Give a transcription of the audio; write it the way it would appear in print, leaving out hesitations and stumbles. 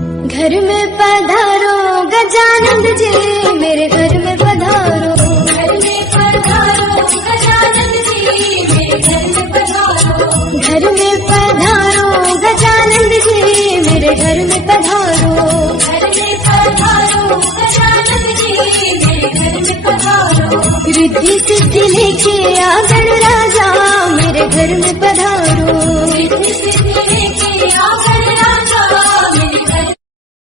घर में पधारो गजानन जी, मेरे घर में पधारो। घर में पधारो गजानन जी, मेरे घर में पधारो। घर में पधारो गजानन जी, मेरे घर में पधारो। घर में पधारो गजानन जी, मेरे घर में पधारो। रिद्धि सिद्धि लेके आ गणराजा, मेरे घर में पधारो।